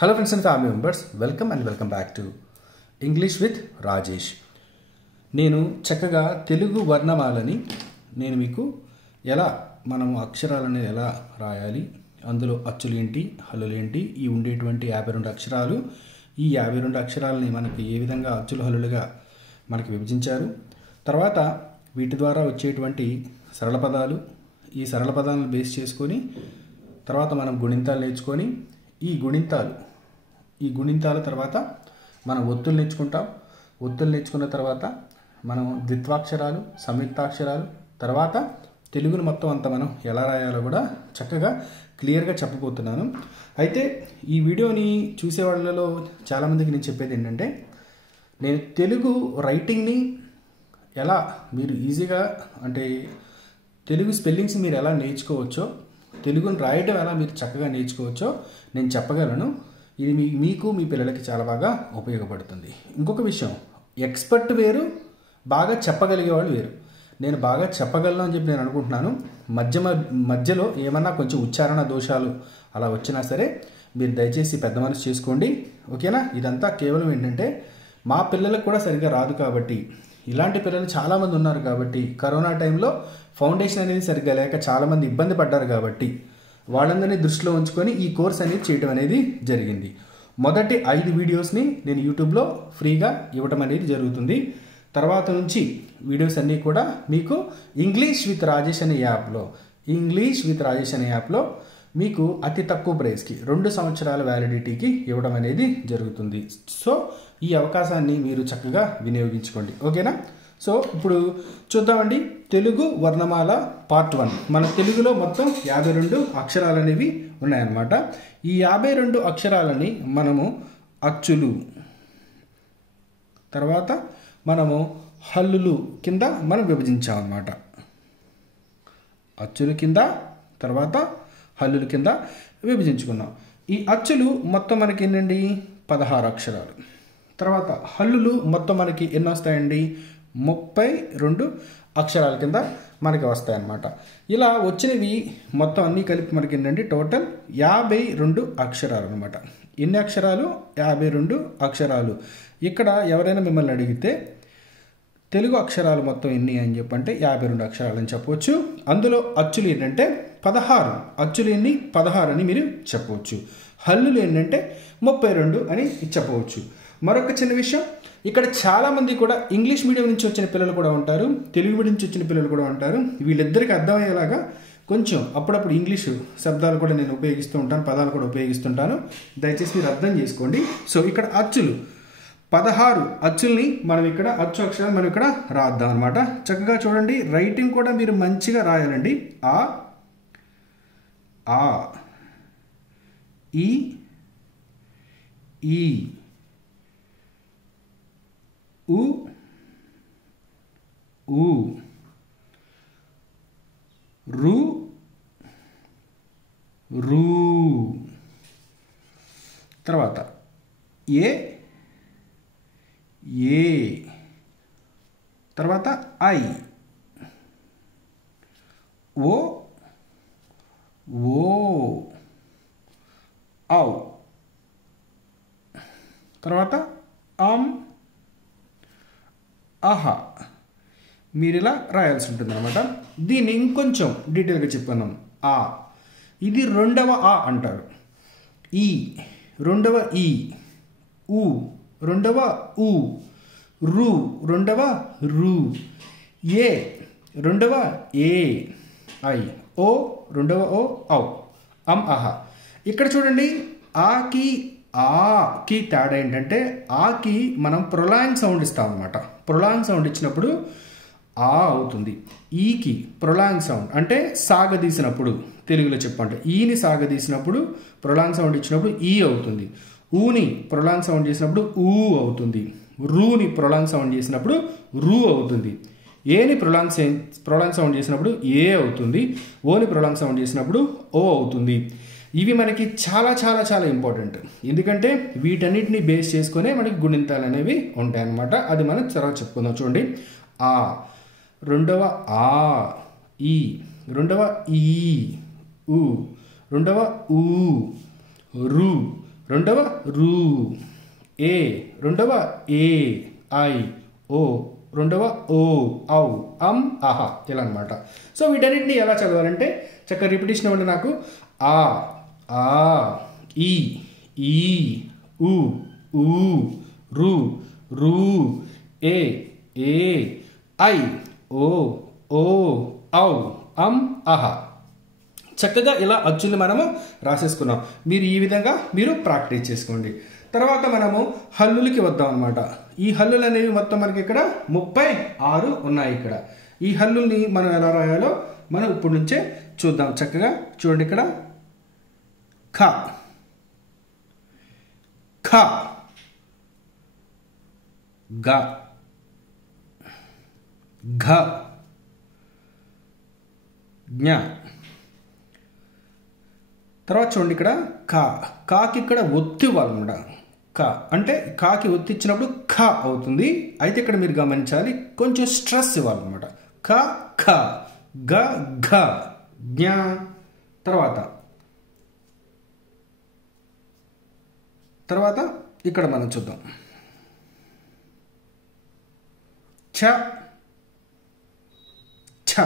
Hello friends and family members, welcome back to English with Rajesh. నేను చక్కగా తెలుగు వర్ణమాలని నేను మీకు ఎలా మనం అక్షరాలను ఎలా రాయాలి, అందులో అచ్చులు ఏంటి, హల్లులు ఏంటి, ఈ ఉండేటువంటి 52 అక్షరాలు, ఈ 52 అక్షరాలని మనకి ఏ విధంగా అచ్చులు హల్లులుగా మనకి విభజించారు, తర్వాత వీటి ద్వారా వచ్చేటువంటి సరళ పదాలు, ఈ సరళ పదాలను బేస్ చేసుకొని తర్వాత మనం గుణింతాలు నేర్చుకొని ఈ గుణింతాల తర్వాత మనం ఒత్తులు నేర్చుకుంటాం. ఒత్తులు నేర్చుకున్న తర్వాత మనం ద్విత్వాక్షరాలు, సంయుక్తాక్షరాలు, తర్వాత తెలుగును మొత్తం అంతా మనం ఎలా రాయాలో కూడా చక్కగా క్లియర్గా చెప్పబోతున్నాను. అయితే ఈ వీడియోని చూసే వాళ్ళలో చాలామందికి నేను చెప్పేది ఏంటంటే, నేను తెలుగు రైటింగ్ని ఎలా మీరు ఈజీగా అంటే తెలుగు స్పెల్లింగ్స్ మీరు ఎలా నేర్చుకోవచ్చో, తెలుగును రాయడం ఎలా మీరు చక్కగా నేర్చుకోవచ్చో నేను చెప్పగలను. ఇది మీకు మీ పిల్లలకి చాలా బాగా ఉపయోగపడుతుంది. ఇంకొక విషయం, ఎక్స్పర్ట్ వేరు, బాగా చెప్పగలిగే వాళ్ళు వేరు. నేను బాగా చెప్పగలను అని చెప్పి నేను అనుకుంటున్నాను. మధ్యలో ఏమన్నా కొంచెం ఉచ్చారణ దోషాలు అలా వచ్చినా సరే మీరు దయచేసి పెద్ద మనసు చేసుకోండి, ఓకేనా? ఇదంతా కేవలం ఏంటంటే మా పిల్లలకు కూడా సరిగ్గా రాదు కాబట్టి, ఇలాంటి పిల్లలు చాలామంది ఉన్నారు కాబట్టి, కరోనా టైంలో ఫౌండేషన్ అనేది సరిగ్గా లేక చాలామంది ఇబ్బంది పడ్డారు కాబట్టి వాళ్ళందరినీ దృష్టిలో ఉంచుకొని ఈ కోర్స్ అనేది చేయడం అనేది జరిగింది. మొదటి 5 వీడియోస్ని నేను యూట్యూబ్లో ఫ్రీగా ఇవ్వటం అనేది జరుగుతుంది. తర్వాత నుంచి వీడియోస్ అన్నీ కూడా మీకు ఇంగ్లీష్ విత్ రాజేష్ అనే యాప్లో మీకు అతి తక్కువ ప్రైస్కి 2 సంవత్సరాల వ్యాలిడిటీకి ఇవ్వడం అనేది జరుగుతుంది. సో ఈ అవకాశాన్ని మీరు చక్కగా వినియోగించుకోండి, ఓకేనా? సో ఇప్పుడు చూద్దామండి, తెలుగు వర్ణమాల పార్ట్ 1. మన తెలుగులో మొత్తం 52 అక్షరాలు అనేవి ఉన్నాయన్నమాట. ఈ 52 అక్షరాలని మనము అచ్చులు, తర్వాత మనము హల్లులు కింద మనం విభజించామన్నమాట. అచ్చులు కింద, తర్వాత హల్లుల కింద విభజించుకున్నాం. ఈ అచ్చులు మొత్తం మనకి ఏంటండి 16 అక్షరాలు. తర్వాత హల్లులు మొత్తం మనకి ఎన్ని వస్తాయండి? 32 అక్షరాల కింద మనకి వస్తాయన్నమాట. ఇలా వచ్చినవి మొత్తం అన్నీ కలిపి మనకి ఏంటంటే టోటల్ 52 అక్షరాలు అనమాట. ఎన్ని అక్షరాలు? 52 అక్షరాలు. ఇక్కడ ఎవరైనా మిమ్మల్ని అడిగితే తెలుగు అక్షరాలు మొత్తం ఎన్ని అని చెప్పంటే 52 అక్షరాలు అని చెప్పవచ్చు. అందులో అచ్చులు ఏంటంటే 16. అచ్చులు ఎన్ని? 16 అని మీరు చెప్పవచ్చు. హల్లులు ఏంటంటే 32 అని చెప్పవచ్చు. మరొక చిన్న విషయం, ఇక్కడ చాలామంది కూడా ఇంగ్లీష్ మీడియం నుంచి వచ్చిన పిల్లలు కూడా ఉంటారు, తెలుగు మీడియం నుంచి వచ్చిన పిల్లలు కూడా ఉంటారు. వీళ్ళిద్దరికి అర్థమయ్యేలాగా కొంచెం అప్పుడప్పుడు ఇంగ్లీషు శబ్దాలు కూడా నేను ఉపయోగిస్తూ ఉంటాను, పదాలు కూడా ఉపయోగిస్తుంటాను. దయచేసి మీరు అర్థం చేసుకోండి. సో ఇక్కడ అచ్చులు 16 అచ్చుల్ని మనం ఇక్కడ అచ్చు అక్షరాలు మనం ఇక్కడ రాద్దాం అనమాట. చక్కగా చూడండి, రైటింగ్ కూడా మీరు మంచిగా రాయాలండి. ఆ, ఈ, ఉ, రు, తర్వాత ఏ, తర్వాత ఐ, ఓ, ఔ, తర్వాత ఆహా. మీరు ఇలా రాయాల్సి ఉంటుంది అనమాట. దీన్ని ఇంకొంచెం డీటెయిల్గా చెప్పుకున్నాం. ఆ, ఇది రెండవ ఆ అంటారు. ఈ, రెండవ ఈ, ఊ, రెండవ ఊ, రు, రెండవ రు, ఏ, రెండవ ఏ, ఐ, ఓ, రెండవ ఓ, ఔ, ఆహా. ఇక్కడ చూడండి, ఆకి తేడా ఏంటంటే, ఆకి మనం ప్రొలాంగ్ సౌండ్ ఇస్తాం అనమాట. ప్రొలాంగ్ సౌండ్ ఇచ్చినప్పుడు ఆ అవుతుంది. ఈకి ప్రొలాంగ్ సౌండ్ అంటే సాగదీసినప్పుడు, తెలుగులో చెప్పంటే ఈని సాగదీసినప్పుడు ప్రొలాంగ్ సౌండ్ ఇచ్చినప్పుడు ఈ అవుతుంది. ఊని ప్రొలాంగ్ సౌండ్ చేసినప్పుడు ఊ అవుతుంది. రూని ప్రొలాంగ్ సౌండ్ చేసినప్పుడు రూ అవుతుంది. ఏని ప్రొలాంగ్ సౌండ్ చేసినప్పుడు ఏ అవుతుంది. ఓని ప్రొలాంగ్ సౌండ్ చేసినప్పుడు ఓ అవుతుంది. ఇవి మనకి చాలా చాలా చాలా ఇంపార్టెంట్, ఎందుకంటే వీటన్నిటిని బేస్ చేసుకునే మనకి గుణింతాలు అనేవి ఉంటాయన్నమాట. అది మనం తర్వాత చెప్పుకుందాం. చూడండి, ఆ, రెండవ ఆ, ఈ, రెండవ ఈ, ఊ, రెండవ ఊ, రు, రెండవ రు, ఏ రెండవ ఏ, ఐ, ఓ రెండవ ఓ, ఔ, అం, అహ ఇలా అనమాట. సో వీటన్నిటిని ఎలా చదవాలంటే చక్కగా రిపిటేషన్ ఇవ్వండి నాకు. ఆ, ఆ, ఈ, ఈ, ఉ, ఊ, రు, రు, ఏ, ఏ, ఐ, ఓ, ఓ, ఔ, అం, అహ. చక్కగా ఇలా అచ్చుల్ని మనము రాసేసుకున్నాం. మీరు ఈ విధంగా మీరు ప్రాక్టీస్ చేసుకోండి. తర్వాత మనము హల్లులకి వద్దాం అనమాట. ఈ హల్లులు అనేవి మొత్తం మనకి ఇక్కడ 36 ఉన్నాయి. ఇక్కడ ఈ హల్లుల్ని మనం ఎలా రాయాలో మనం ఇప్పుడు నుంచే చూద్దాం. చక్కగా చూడండి. ఇక్కడ ఖ, ఖ, గ, ఘ, జ్ఞ. తర్వాత చూడండి ఇక్కడ కా, కాకి ఇక్కడ ఒత్తి ఇవ్వాలన్నమాట. కా అంటే కాకి ఒత్తి ఇచ్చినప్పుడు ఖ అవుతుంది. అయితే ఇక్కడ మీరు గమనించాలి, కొంచెం స్ట్రెస్ ఇవ్వాలన్నమాట. ఖ, ఖ, గ, ఘ, జ్ఞ. తర్వాత ఇక్కడ మనం చూద్దాం. ఛ, ఛ,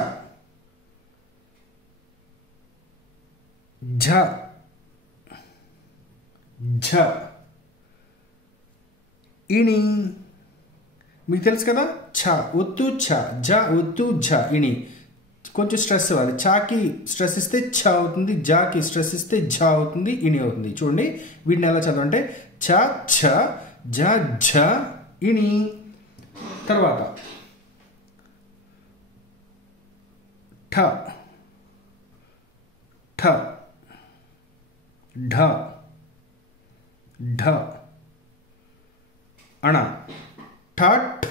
ఝ, ఝ, ఇణి. మీకు తెలుసు కదా, ఛ ఒత్తు ఛ, ఝ ఒత్తు ఝ, ఇణి. కొంచెం స్ట్రెస్ ఇవ్వాలి. ఛకి స్ట్రెస్ ఇస్తే ఛ అవుతుంది, ఝకి స్ట్రెస్ ఇస్తే ఝ అవుతుంది, ఇణి అవుతుంది. చూడండి వీటిని ఎలా చదవంటే ఛ, ఛ, ఝ, ఝ, ఇణి. తర్వాత ఠ, ఠ, ఢ, ఢ, అణ. ఠ, ఠ,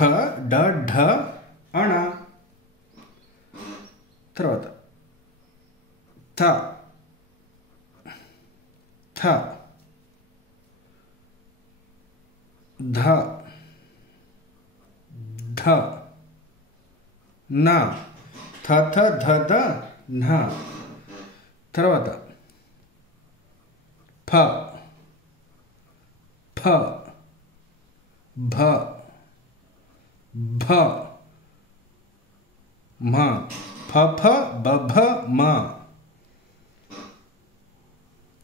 ఢ, ఢ, అణ. తర్వాత థ, థ, ధ, ధ, న. థ, థ, ధ, ధ, న. తర్వాత ఫ, ఫ, భ, భ, మ. ఫ, ఫ, బ, భ, మ.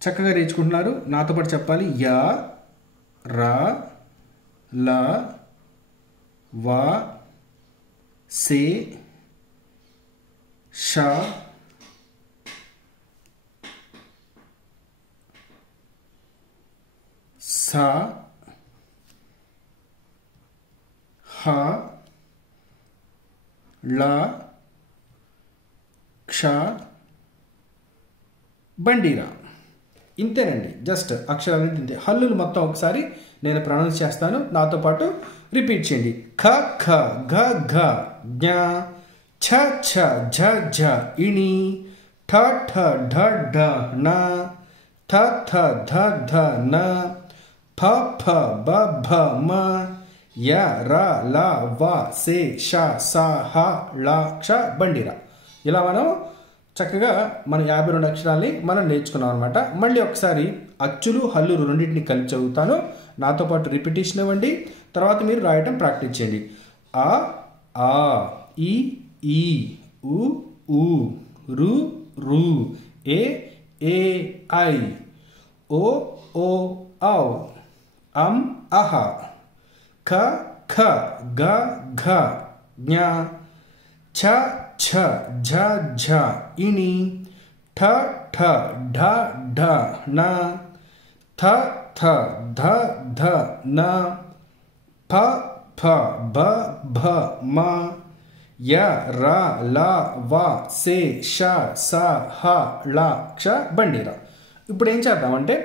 చక్కగా నేర్చుకుంటున్నారు. నాతో పాటు చెప్పాలి. య, ర, ల, వ, సే, ష, స, హ, ల, క్ష, బండిరా. ఇంతేనండి. జస్ట్ అక్షరాలు ఇంతే. హల్లులు మొత్తం ఒకసారి నేను ప్రొనౌన్స్ చేస్తాను, నాతో పాటు రిపీట్ చేయండి. ఖ, ఖ, ఘ, ఘ, జ్ఞ. ఛ, ఛ, ఝ, ఝ, ఇణి. ఠ, ఠ, ఢ, ఢ, న. థ, థ, ధ, ధ, న. ఫ, ఫ, బ, భ, మ. య, ర, ల, వ, సే, ష, స, హ, ళ, క్ష, బండిరా. ఇలా మనం చక్కగా మన 52 అక్షరాల్ని మనం నేర్చుకున్నాం అనమాట. మళ్ళీ ఒకసారి అచ్చులు హల్లులు రెండింటిని కలిపి చదువుతాను. నాతో పాటు రిపిటేషన్ ఇవ్వండి. తర్వాత మీరు రాయటం ప్రాక్టీస్ చేయండి. ఆ, ఆ, ఈ, ఈ, ఉ, ఊ, రు, రు, ఏ, ఏ, ఐ, ఓ, ఓ, ఔ, అం, అహ, ఖ, ఖ, గ, ఘ, జ్ఞ. ఛ, ఛ, ఝ, ఝ, ఇణి. ఠ, ఠ, ఢ, ఢ, న. థ, థ, ధ, ధ, న. ఫ, ఫ, బ, భ, మ. య, ర, ల, వ, సే, ష, స, హ, ళ, క్ష, బండిరా. ఇప్పుడు ఏం చేద్దామంటే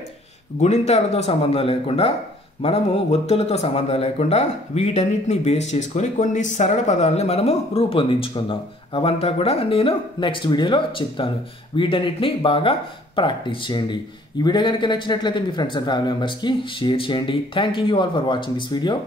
గుణింతాలతో సంబంధం లేకుండా, మనము ఒత్తులతో సంబంధం లేకుండా వీటన్నిటిని బేస్ చేసుకొని కొన్ని సరళ పదాలని మనము రూపొందించుకుందాం. అవంతా కూడా నేను నెక్స్ట్ వీడియోలో చెప్తాను. వీటన్నిటిని బాగా ప్రాక్టీస్ చేయండి. ఈ వీడియో కనుక నచ్చినట్లయితే మీ ఫ్రెండ్స్ అండ్ ఫ్యామిలీ మెంబర్స్కి షేర్ చేయండి. Thank you all for watching this video.